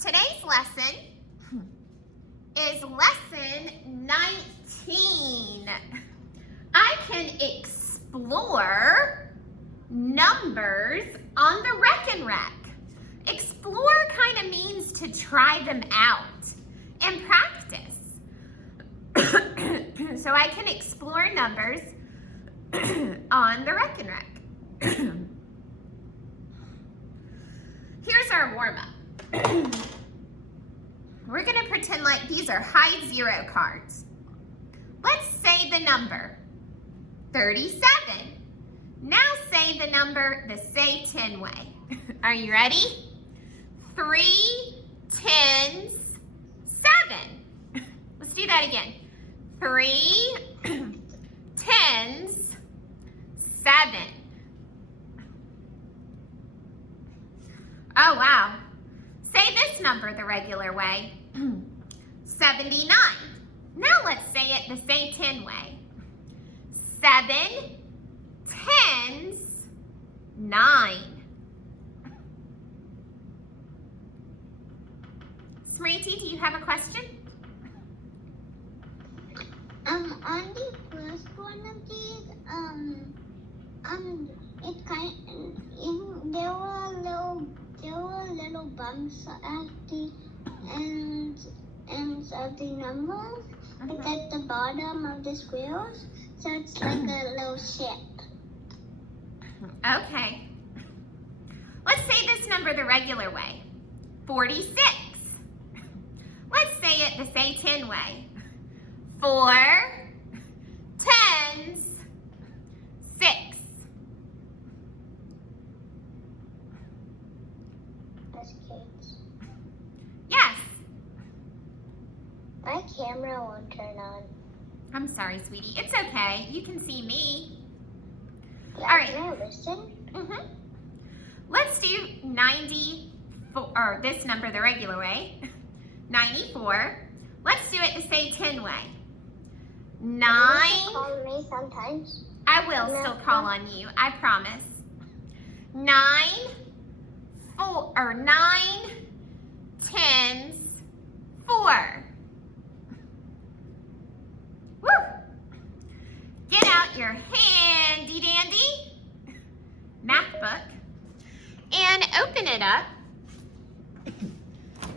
Today's lesson is lesson 19. I can explore numbers on the Reckon Rec. Explore kind of means to try them out and practice. So I can explore numbers on the Reckon Rec. Here's our warm-up. We're going to pretend like these are high zero cards. Let's say the number 37. Now say the number the Say 10 way. Are you ready? 3 10s 7. Let's do that again. 3 10s 7. Oh, wow. Say this number the regular way. 79. Now let's say it the Say 10 way. 7 10s 9. Smriti, do you have a question? On the first one of these, it there were little bumps at the ends of the numbers. It's at the bottom of the squares, so it's like a little ship. Okay. Let's say this number the regular way. 46. Let's say it the Say 10 way. 4 10s 6. As kids. Yes. My camera won't turn on. I'm sorry, sweetie. It's okay. You can see me. Yeah, All right. Can I listen? Let's do 94, or this number the regular way. 94. Let's do it the Say 10 way. 9. You call me sometimes. I will still call on you, I promise. 9 10s 4. Woo! Get out your handy dandy math book and open it up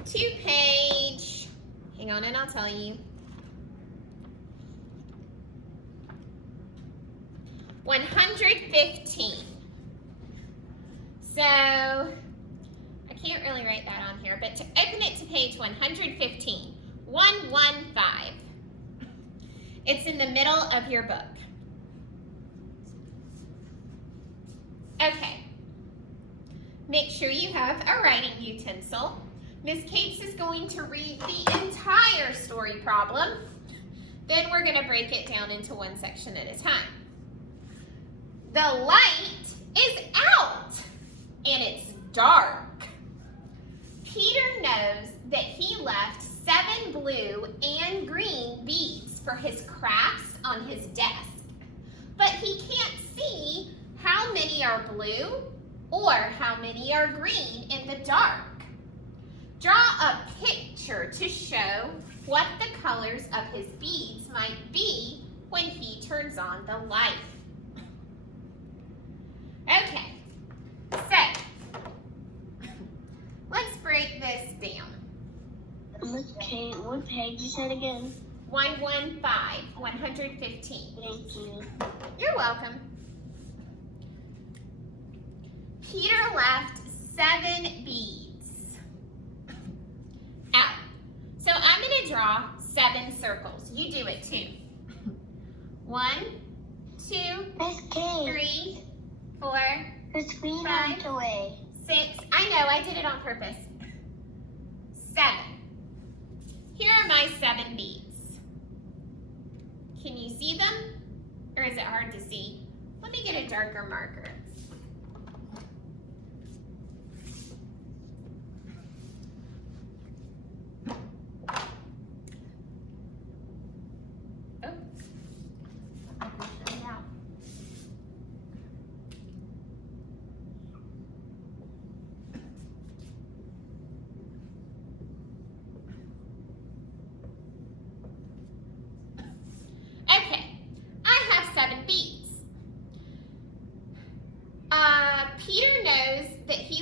to page, hang on and I'll tell you, 115. So, I can't really write that on here, but to open it to page 115, 115. It's in the middle of your book. Okay. Make sure you have a writing utensil. Miss Cates is going to read the entire story problem. Then we're going to break it down into one section at a time. The light is out and it's dark. Peter knows that he left 7 blue and green beads for his crafts on his desk, but he can't see how many are blue or how many are green in the dark. Draw a picture to show what the colors of his beads might be when he turns on the light. Okay, so let's break this down. Okay, what page you said again? 115. Thank you. You're welcome. Peter left 7 beads out. So I'm going to draw 7 circles. You do it too. 1, 2, Miss Kate, 3, 4, the screen 5, went away. 6. I know, I did it on purpose. 7. Here are my 7 beads. Can you see them? Or is it hard to see? Let me get a darker marker.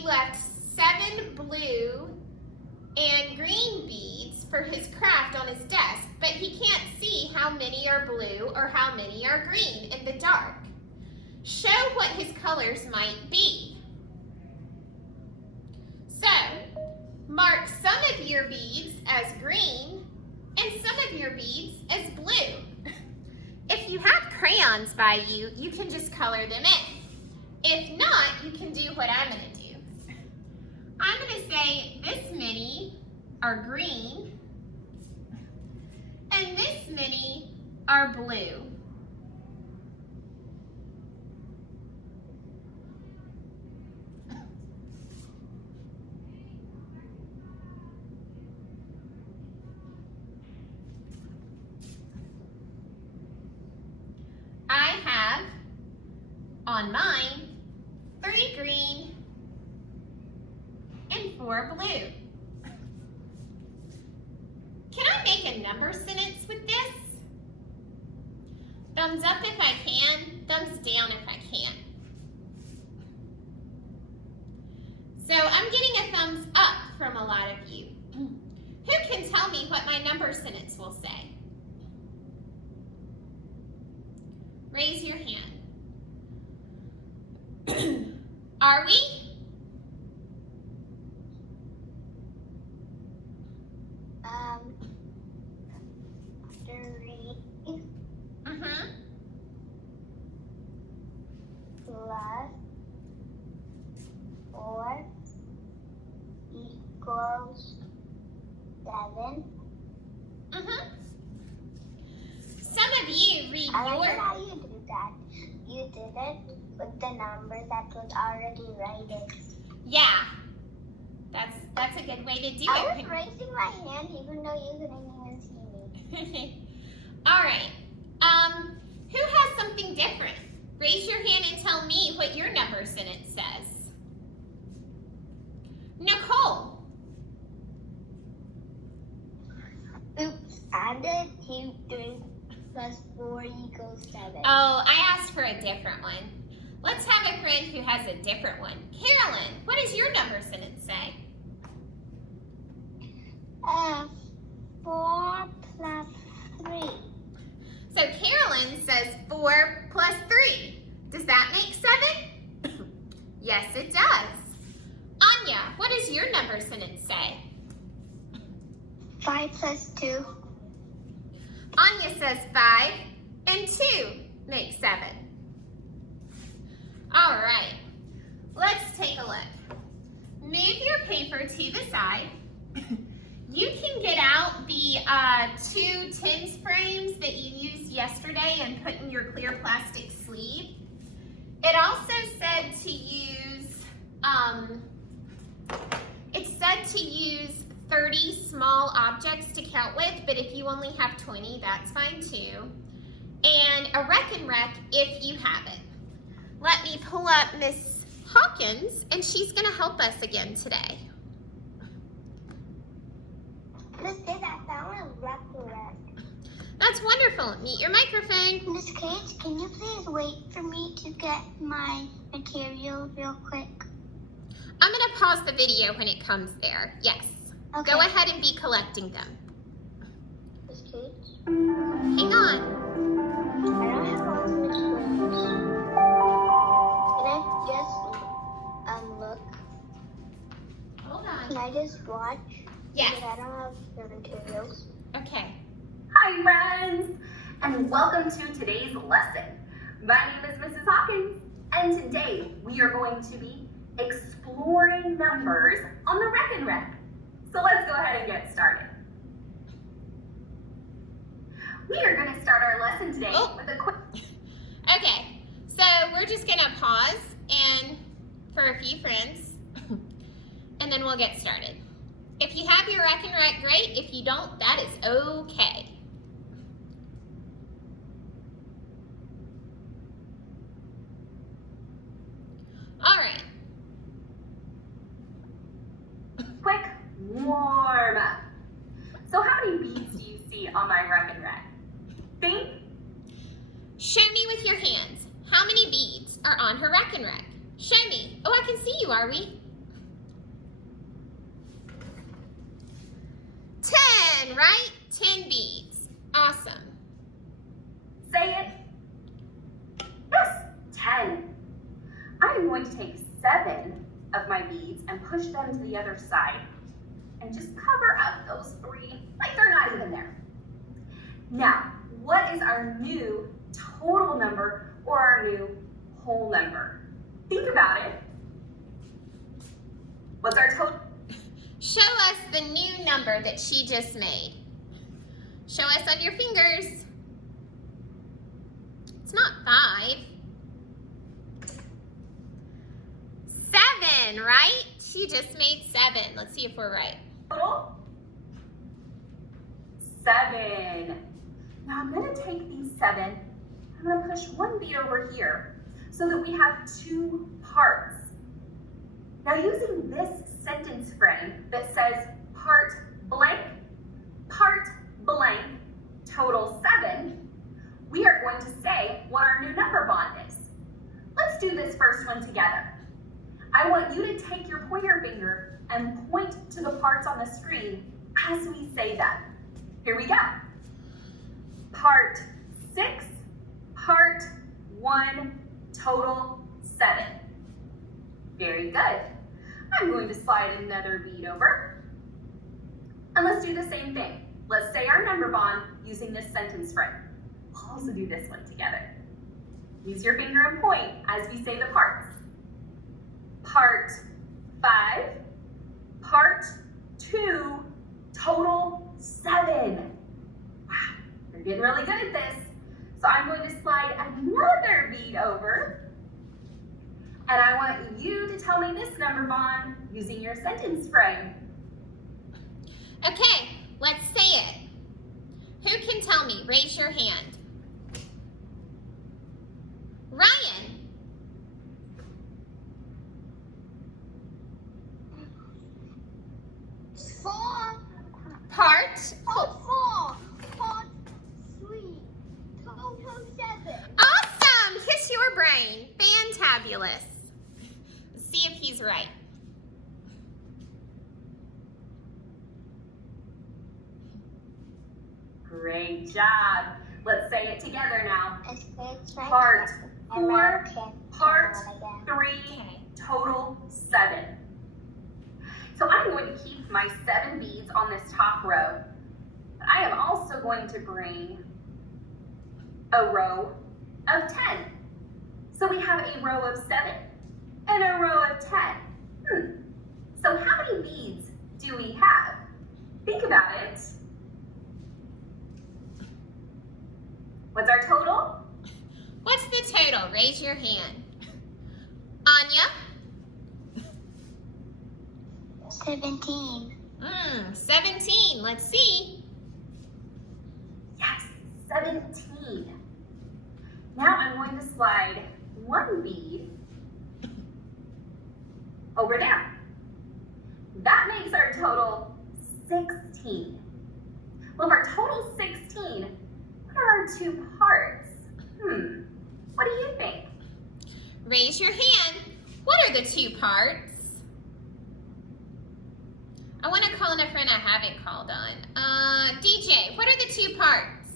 he left 7 blue and green beads for his craft on his desk, but he can't see how many are blue or how many are green in the dark. Show what his colors might be. So, mark some of your beads as green and some of your beads as blue. If you have crayons by you, you can just color them in. If not, you can do what I'm going to do. I'm going to say this many are green and this many are blue. I have on mine 3 green and 4 blue. Can I make a number sentence with this? Thumbs up if I can, thumbs down if I can't. So I'm getting a thumbs up from a lot of you. Who can tell me what my number sentence will say? Raise your hand. Are we? Three Uh-huh. plus 4 equals 7. Uh-huh. Some of you read I like your... how you do that. You did it with the number that was already written. Yeah. That's a good way to do I it. was raising my hand even though you couldn't even see me. All right. Who has something different? Raise your hand and tell me what your number sentence says. Nicole. Oops, I did 2, 3 plus 4 equals 7. Oh, I asked for a different one. Let's have a friend who has a different one. Carolyn, what does your number sentence say? 4 plus 3. So Carolyn says 4 plus 3. Does that make 7? Yes, it does. Anya, what does your number sentence say? 5 plus 2. Anya says 5 and 2 make 7. All right, let's take a look. Move your paper to the side. You can get out the 2 tins frames that you used yesterday and put in your clear plastic sleeve. It also said to use, 30 small objects to count with, but if you only have 20, that's fine too. And a Rec and Rec if you have it. Let me pull up Miss Hawkins, and she's gonna help us again today. Miss Kate, I found a Rec. That's wonderful. Meet your microphone. Miss Kate, can you please wait for me to get my material real quick? I'm gonna pause the video when it comes there. Yes. Okay. Go ahead and be collecting them. Miss Kate? Hang on. I don't have all the materials. Can I just look? Hold on. Can I just watch? Yes. Because I don't have the materials. Okay. Hi friends, and welcome to today's lesson. My name is Mrs. Hawkins, and today we are going to be exploring numbers on the Rec and Rec. So let's go ahead and get started. We are going to start our lesson today with a quick... Okay, so we're just gonna pause and for a few friends, and then we'll get started. If you have your Rec and Rec, great. If you don't, that is okay. All right. Quick warm up. So how many beads do you see on my Rec and Rec? Think? Show me with your hands. How many beads are on her Rec and Rec? Show me. Oh, I can see you, are we? 10, right? 10 beads. Awesome. Say it. Yes, 10. I'm going to take 7 of my beads and push them to the other side and just cover up those 3 like they're not even there. Now, what is our new total number or our new whole number? Think about it. What's our total? Show us the new number that she just made. Show us on your fingers. It's not 5. 7, right? She just made 7. Let's see if we're right. Total? 7. Now I'm going to take these 7, I'm going to push one bead over here so that we have 2 parts. Now using this sentence frame that says part blank, total 7, we are going to say what our new number bond is. Let's do this first one together. I want you to take your pointer finger and point to the parts on the screen as we say them. Here we go. Part 6, part 1, total 7. Very good. I'm going to slide another bead over. And let's do the same thing. Let's say our number bond using this sentence frame. We'll also do this one together. Use your finger and point as we say the parts. Part 5, part 2, total 7. Wow, you're getting really good at this. So I'm going to slide another bead over. And I want you to tell me this number bond using your sentence frame. Okay, let's say it. Who can tell me? Raise your hand. Ryan. Part 3, total 7. Awesome! Kiss your brain. Fantabulous. Let's see if he's right. Great job. Let's say it together now. Part Part 4, part 3, Okay. total 7. So I'm going to keep my 7 beads on this top row. But I am also going to bring a row of 10. So we have a row of 7 and a row of 10. So how many beads do we have? Think about it. What's our total? What's the total? Raise your hand. Anya? 17. 17. Let's see. Yes, 17. Now I'm going to slide one bead over there. That makes our total 16. Well, if our total 16, what are our 2 parts? What do you think? Raise your hand. What are the 2 parts? I want to call on a friend I haven't called on. DJ, what are the 2 parts?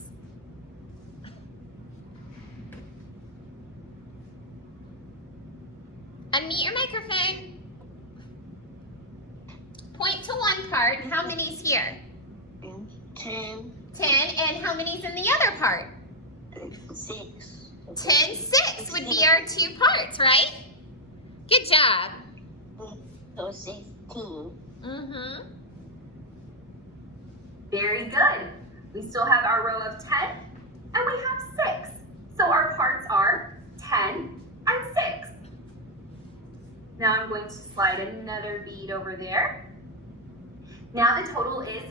Unmute your microphone. Point to one part. How many's here? 10. 10. And how many's in the other part? 6. 10, 6 would be our 2 parts, right? Good job. So 16. Very good. We still have our row of 10 and we have 6. So our parts are 10 and 6. Now I'm going to slide another bead over there. Now the total is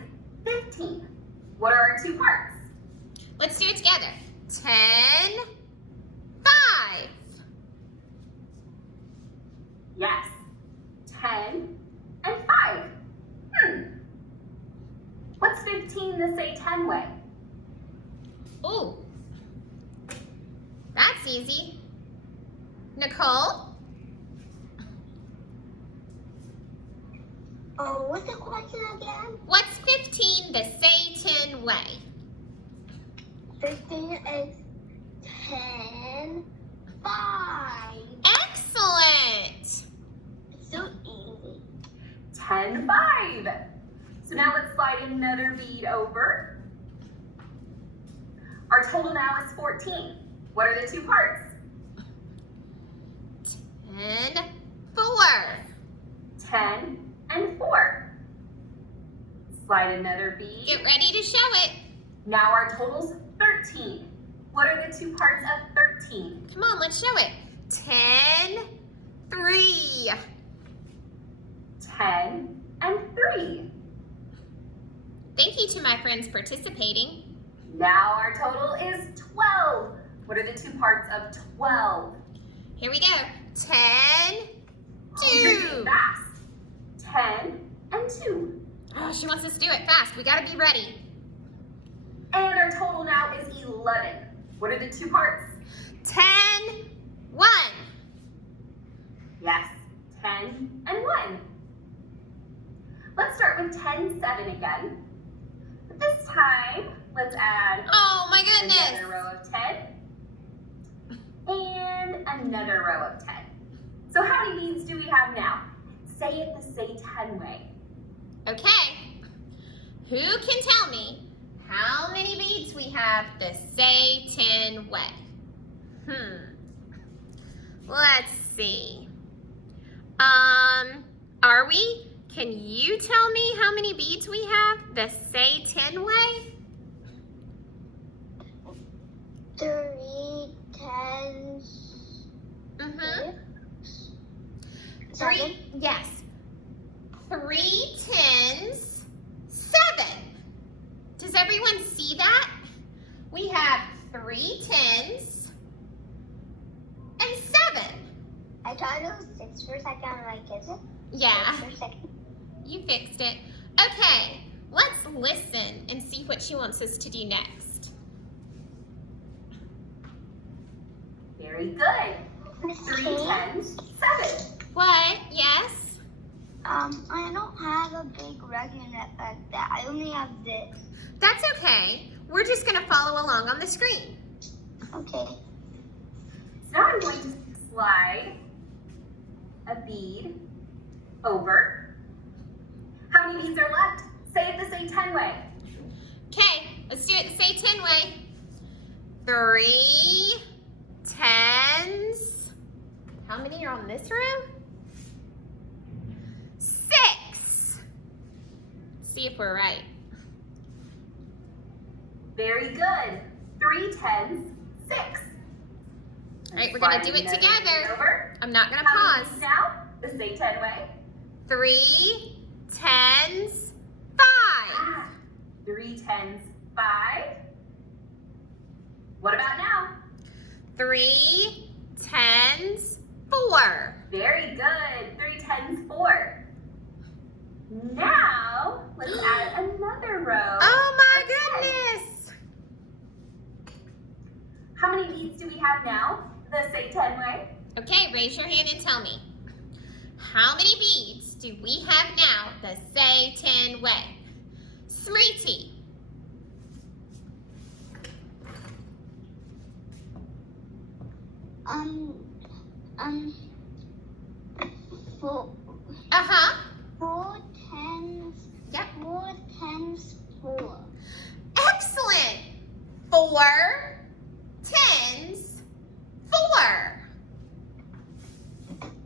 15. What are our 2 parts? Let's do it together. 10, 5. Yes, 10 and 5. What's 15 the say 10 way? Ooh, that's easy. Nicole? Oh, what's the question again? What's 15 the Satan way? 15 is 10, 5. Excellent! It's so easy. 10, 5. So now let's slide another bead over. Our total now is 14. What are the two parts? 10, 4. 10 and 4. Slide another bead. Get ready to show it. Now our total's 13. What are the two parts of 13? Come on, let's show it. 10, 3. 10 and 3. Thank you to my friends participating. Now our total is 12. What are the two parts of 12? Here we go. 10, You're 2. getting fast. 10 and 2. Oh, she wants us to do it fast. We gotta be ready. And our total now is 11. What are the two parts? 10, 1. Yes, 10 and 1. Let's start with 10, 7 again. But this time, let's add Oh my another goodness. row of 10 and another row of 10. So how many beads do we have now? Say it the Say 10 way. Okay. Who can tell me how many beads we have the Say 10 way? Let's see. Are we? Can you tell me how many beads we have the Say 10 way? 3 10s. Mm-hmm. 7. 3, yes. 3 10s, 7. Does everyone see that? We have 3 10s and 7. I thought it was 6 for a second. I'm like, is it? Yeah, 6 for a second. you fixed it. Okay, let's listen and see what she wants us to do next. Very good. Miss 3 Kate, 10s, 7. What? Yes? I don't have a big reckoning like that. I only have this. That's okay. We're just gonna follow along on the screen. Okay. So now I'm going to slide a bead over. How many beads are left? Say it the Say 10 way. Okay, let's do it the Say 10 way. 3 10s. How many are on this row? 6. See if we're right. Very good. 3 10s, 6. All right, we're gonna do Slide it another bead together. Over. I'm not gonna How many pause. beads now? The Say 10 way. 3 10s, 5. 3 10s, 5. What about now? 3 10s, 4. Very good. 3 10s, 4. Now, let's add another row. Oh my of 10. goodness! How many beads do we have now? The Say 10 way. Okay, raise your hand and tell me. How many beads do we have now the Say 10 way? Smriti. Four. Uh-huh. 4 10s. Yep. 4 10s, 4. Excellent. 4 10s, 4.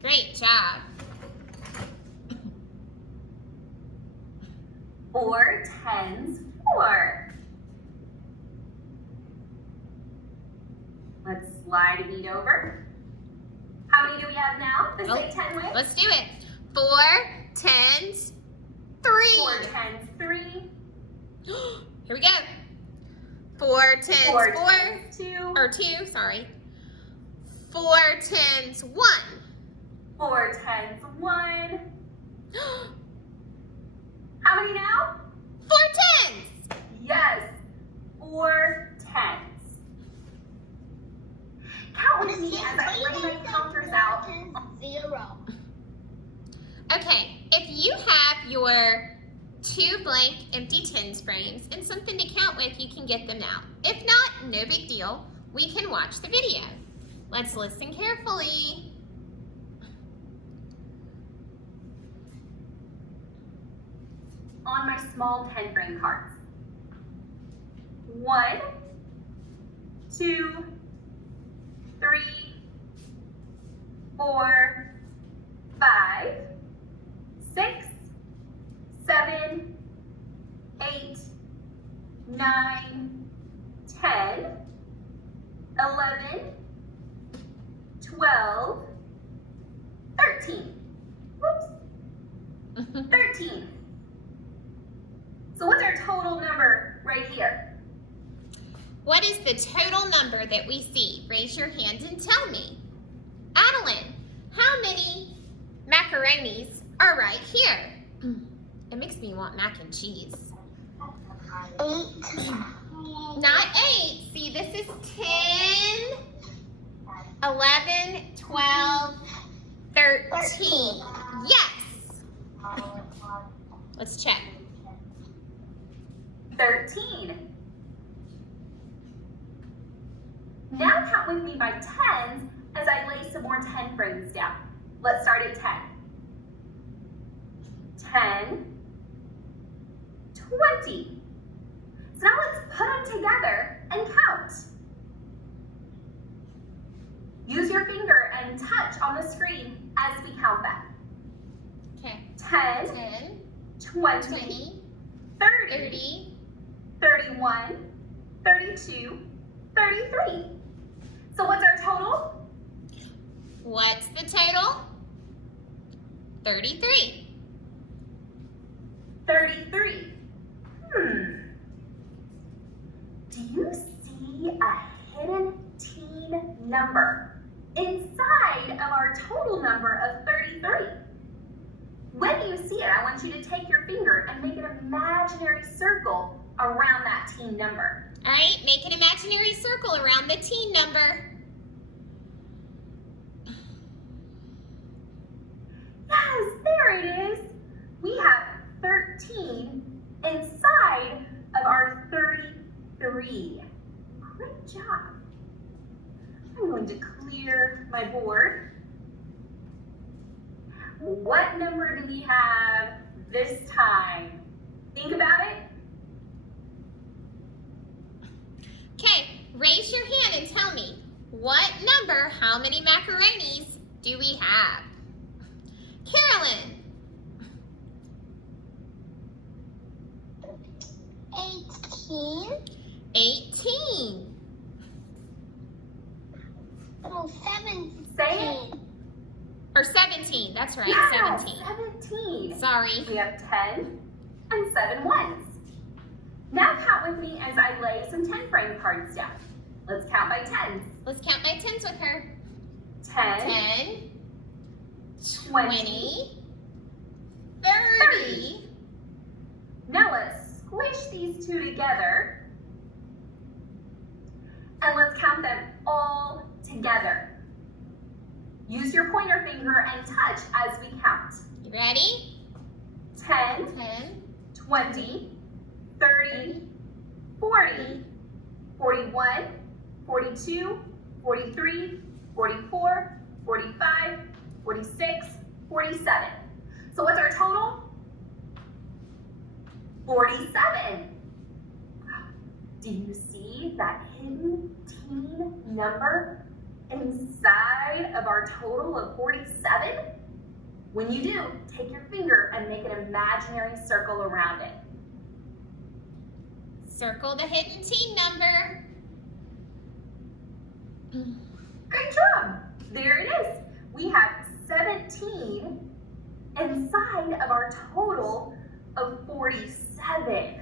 Great job. 4 10s, 4. Let's slide a bead over. How many do we have now? The Say 10 way. Let's do it. 4 10s, 3. 4 10s, 3. Here we go. 4 10s, 4 4. 10s, 2. Or 2, sorry. 4 10s, 1. 4 10s, 1. How many now? 4 10s. Yes, 4 10s. Count with me as I lay my counters out. 0. Okay, if you have your 2 blank empty tens frames and something to count with, you can get them out. If not, no big deal. We can watch the video. Let's listen carefully. On my small 10 frame cards. 1, 2, 3, 4, 5, 6, 7, 8, 9, 10, 11, 12, 13. Whoops. 13. So what's our total number right here? What is the total number that we see? Raise your hand and tell me. Adeline, how many macaronis are right here? It makes me want mac and cheese. 8. Not 8. See, this is 10, 11, 12, 13. Yes. Let's check. 13. Now count with me by tens as I lay some more 10 frames down. Let's start at 10. 10, 20. So now let's put them together and count. Use your finger and touch on the screen as we count them. Okay. 10, 10, 20, 20, 30, 30. 31, 32, 33. So what's our total? What's the total? 33. 33. Do you see a hidden teen number inside of our total number of 33? When you see it, I want you to take your finger and make an imaginary circle around that teen number. All right, make an imaginary circle around the teen number. Yes, there it is. We have 13 inside of our 33. Great job. I'm going to clear my board. What number do we have this time? Think about it. Okay, raise your hand and tell me, what number, how many macaronis do we have? Carolyn. 18. 18. Oh, 17. Say it. Or 17, that's right, Yeah, 17. 17. Sorry. We have 10 and 7 ones. Now count with me as I lay some 10 frame cards down. Let's count by tens. Let's count by tens with her. 10, 10, 20. 20, 30. Now let's squish these two together. And let's count them all together. Use your pointer finger and touch as we count. You ready? 10, 10, 20, 30, 40, 41, 42, 43, 44, 45, 46, 47. So what's our total? 47. Do you see that hidden teen number inside of our total of 47? When you do, take your finger and make an imaginary circle around it. Circle the hidden teen number. Great job! There it is. We have 17 inside of our total of 47.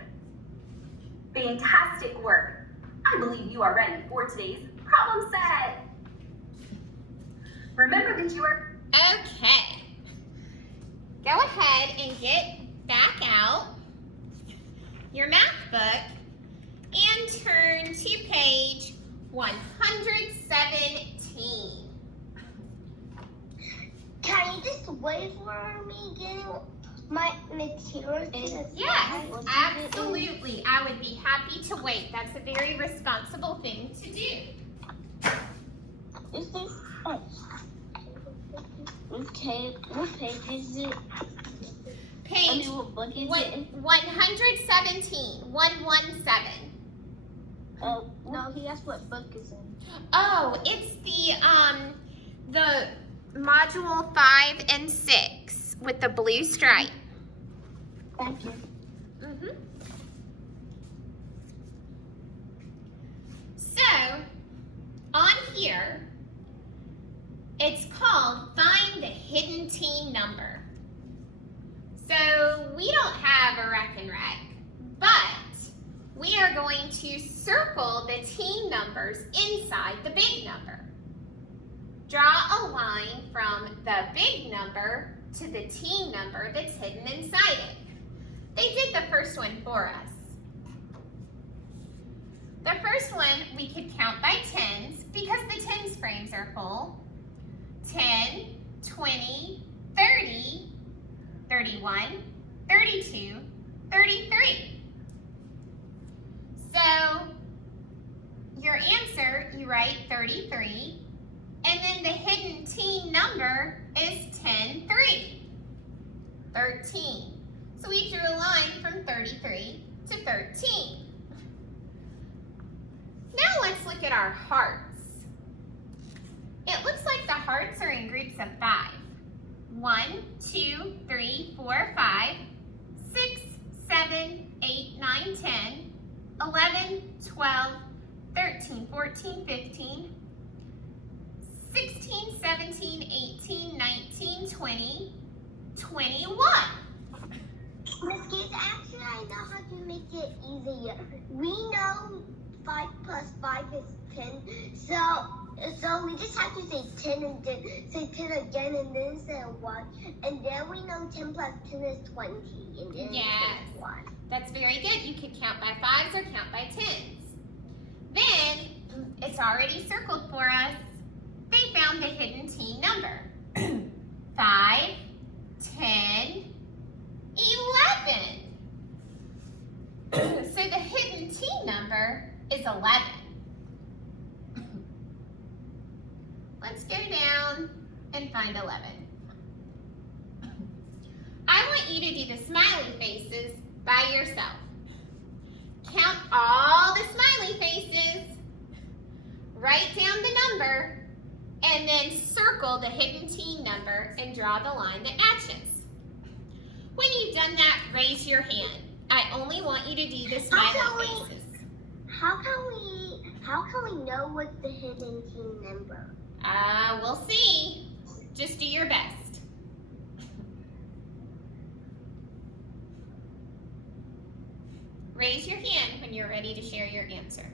Fantastic work. I believe you are ready for today's problem set. Remember that you are... Okay. Go ahead and get back out your math book and turn to page 117. Can you just wait for me getting my materials? Yes, absolutely. I would be happy to wait. That's a very responsible thing to do. Is this? Oh. Okay, what page is it? Page what book is it? 117. 117. Oh, no, he asked what book is in. Oh, it's the module 5 and 6 with the blue stripe. Thank you. So, on here, it's called Find the Hidden Teen Number. So, we don't have a Rec and Rec, but we are going to circle the teen numbers inside the big number. Draw a line from the big number to the teen number that's hidden inside it. They did the first one for us. The first one we could count by tens because the tens frames are full. 10, 20, 30, 31, 32, 33. So your answer, you write 33, and then the hidden teen number is 10, 3, 13. So we drew a line from 33 to 13. Now let's look at our hearts. It looks like the hearts are in groups of 5. 1, 2, 3, 4, 5, 6, 7, 8, 9, 10, 11, 12, 13, 14, 15, 16, 17, 18, 19, 20, 21. Miss Gates, actually, I know how to make it easier. We know 5 plus 5 is 10, so we just have to say 10 and then say 10 again and then say 1. And then we know 10 plus 10 is 20 and then Yes. 1. That's very good. You could count by 5s or count by 10s. Then, it's already circled for us. They found the hidden teen number. 5, 10, 11. So the hidden teen number is 11. Let's go down and find 11. I want you to do the smiley faces by yourself. Count all the smiley faces, write down the number, and then circle the hidden teen number and draw the line that matches. When you've done that, raise your hand. I only want you to do the smiley faces. How can we know what's the hidden teen number? We'll see. Just do your best. Raise your hand when you're ready to share your answer.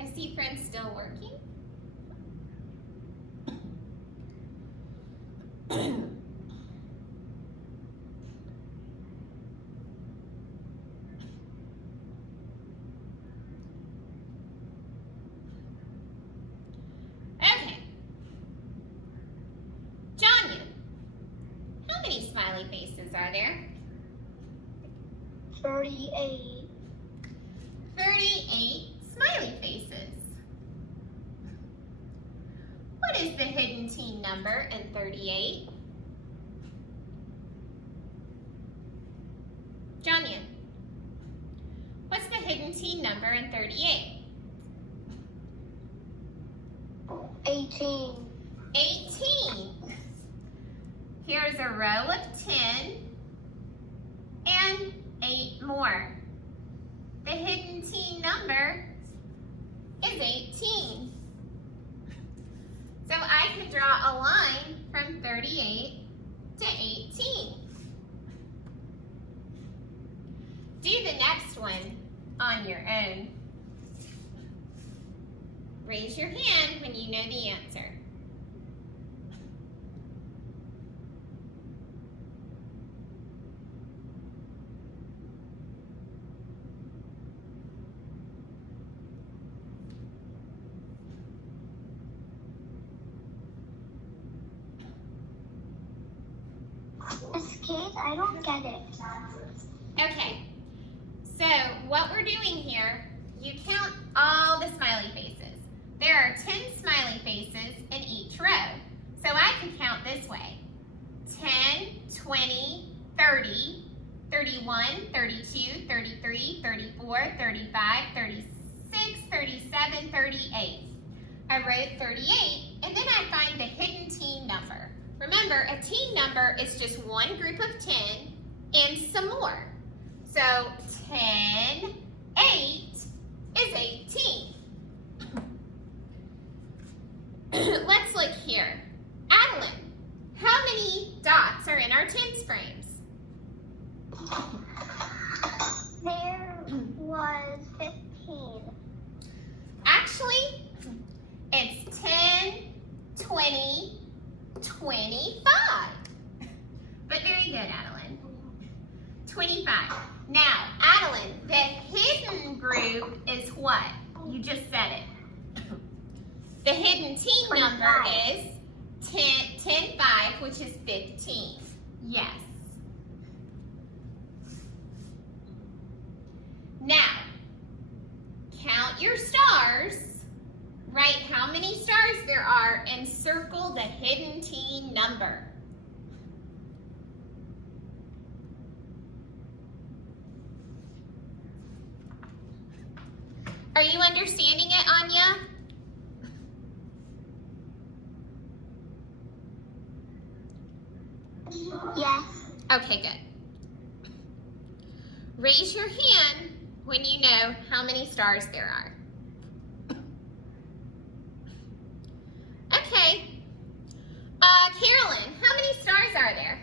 I see friends still working. Okay. Janya, how many smiley faces are there? 38. 38 smiley faces. What is the hidden teen number in 38? Janya, what's the hidden teen number in 38? 18. 18. Here's a row of 10 and 8 more. The hidden teen number is 18. So I could draw a line from 38 to 18. Do the next one on your own. Raise your hand when you know the answer. Kate, I don't get it. Okay, so what we're doing here, you count all the smiley faces. There are 10 smiley faces in each row. So I could count this way. 10, 20, 30, 31, 32, 33, 34, 35, 36, 37, 38. I wrote 38, and then I find the hidden teen number. Remember, a teen number is just one group of 10 and some more. So 10, 8 is 18. Let's look here. Adeline, how many dots are in our tens frames? There was 15. Actually, it's 10, 20, 25. But very good, Adeline. 25. Now, Adeline, the hidden group is what? You just said it. The hidden teen number is 10, 5, which is 15. Yes. Now, count your stars. Write how many stars there are and circle the hidden teen number. Are you understanding it, Anya? Yes. Okay, good. Raise your hand when you know how many stars there are. Okay. Carolyn, how many stars are there?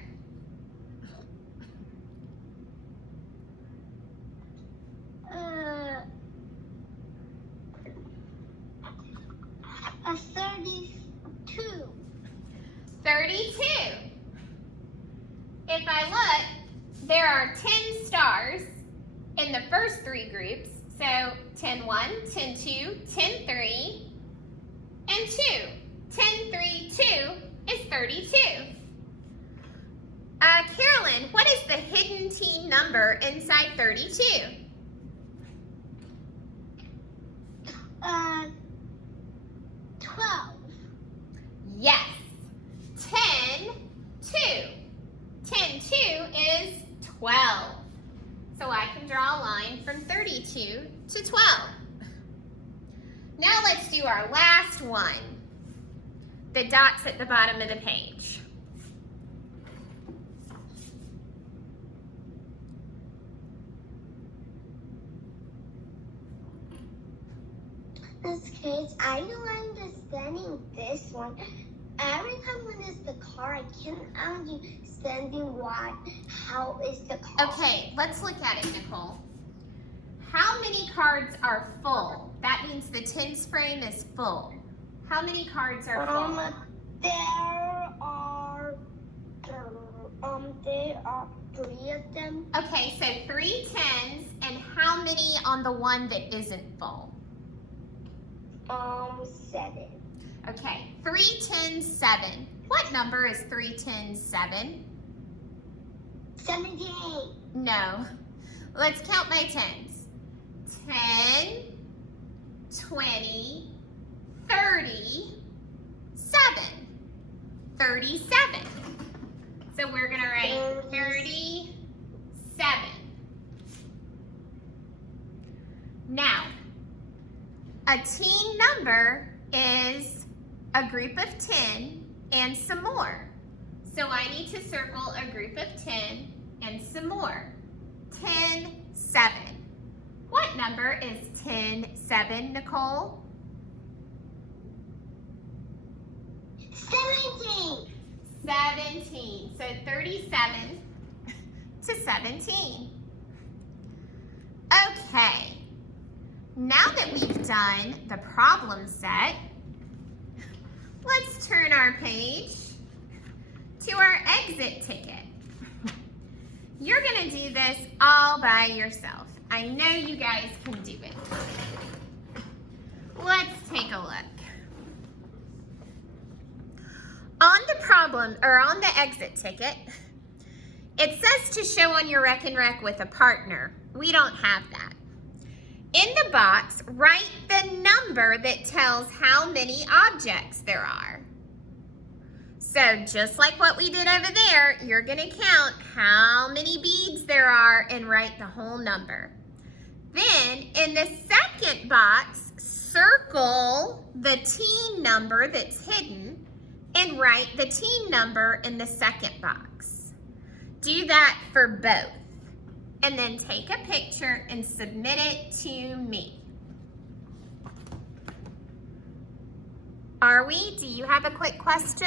32. 32. If I look, there are 10 stars in the first three groups. So 10, 1, 10, 2, 10, 3, and 2. 10, 3, 2 is 32. Carolyn, what is the hidden teen number inside 32? 12. Yes. 10, 2. 10, 2 is 12. So I can draw a line from 32 to 12. Now let's do our last one. The dots at the bottom of the page. Miss Kate, are you understanding this one? Every time when it's the car, I can't understanding why. How is the car? Okay, let's look at it, Nicole. How many cards are full? That means the tens frame is full. How many cards are full? There are 3 of them. Okay, so 3 tens, and how many on the one that isn't full? 7. Okay, 3 tens, 7. What number is 3 tens, 7? 78. No. Let's count my tens. 10, 20, 30, 7. 37. So we're going to write 37. Now, a teen number is a group of 10 and some more. So I need to circle a group of 10 and some more. 10, 7. What number is 10, 7, Nicole? 17. 17. So 37 to 17. Okay. Now that we've done the problem set, let's turn our page to our exit ticket. You're going to do this all by yourself. I know you guys can do it. Let's take a look. On the problem, or on the exit ticket, It says to show on your Rec and Rec with a partner. We don't have that. In the box, write the number that tells how many objects there are. So just like what we did over there, you're gonna count how many beads there are and write the whole number. Then in the second box, circle the teen number that's hidden and write the teen number in the second box. Do that for both. And then take a picture and submit it to me. Are we? Do you have a quick question?